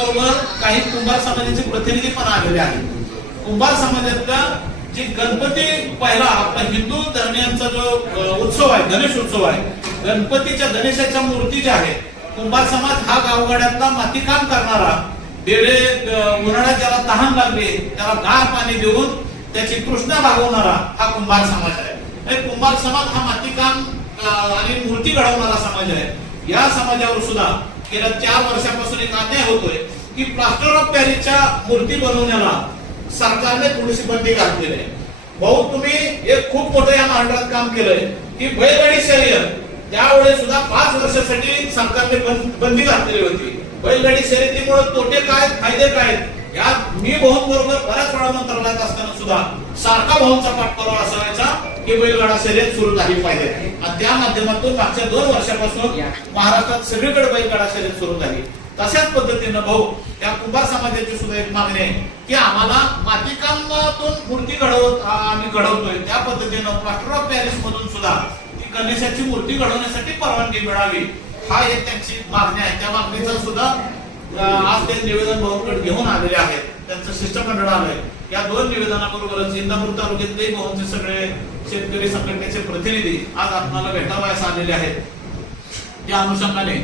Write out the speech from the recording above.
त्याचबरोबर काही कुंभार समाजाचे प्रतिनिधी पण आलेले आहेत. कुंभार समाजातला जे गणपती पहिला आपला हिंदू धर्मियांचा जो उत्सव आहे गणेश उत्सव आहे गणपतीच्या गणेशाच्या मूर्ती ज्या आहेत कुंभार समाज हा गावगाड्यातला मातीकाम करणारा बेडे उन्हाळ्यात ज्याला तहान लागले त्याला गार पाणी देऊन त्याची तृष्णा भागवणारा हा कुंभार समाज आहे. म्हणजे कुंभार समाज हा मातीकाम अ, आणि मूर्ती घडवणारा समाज आहे. या समाजावर सुद्धा गेल्या चार वर्षापासून एक अन्याय होतोय की प्लास्टर ऑफ पॅरिसच्या मूर्ती बनवण्याला सरकारने थोडीशी बंदी घातलेली आहे. भाऊ तुम्ही एक खूप मोठं या महाराष्ट्रात काम केलंय की बैलगाडी शर्यत. त्यावेळेस सुद्धा पाच वर्षासाठी सरकारने बंदी घातलेली होती. बैलगाडी शर्यतीमुळे तोटे काय फायदे काय? या मी भाऊ बरोबर बऱ्याच वेळा मंत्रालयात असताना सुद्धा सारखा भाऊंचा पाठपुरावा असायचा की बैलगाडा शर्यत सुरू झाली पाहिजे. आणि त्या माध्यमातून मागच्या दोन वर्षापासून महाराष्ट्रात सगळीकडे बैलगाडा शर्यत सुरू झाली. तशाच पद्धतीनं भाऊ या कुंभार समाजाची सुद्धा एक मागणी आहे की आम्हाला मातीकामातून मूर्ती घडवत आम्ही घडवतोय. त्या पद्धतीनं प्लास्टर ऑफ पॅरिस मधून सुद्धा ती गणेशाची मूर्ती घडवण्यासाठी परवानगी मिळावी. हा एक त्यांची मागणी आहे. त्या मागणीचा सुद्धा आज ते निवेदन भाऊंकडे घेऊन आलेले आहेत. त्यांचं शिष्टमंडळ आलंय या दोन निवेदनाबरोबरच इंदापूर तालुक्यातले मोहनचे सगळे शेतकरी संघटनेचे प्रतिनिधी आज आत्माला भेटावयास आलेले आहेत. त्या अनुषंगाने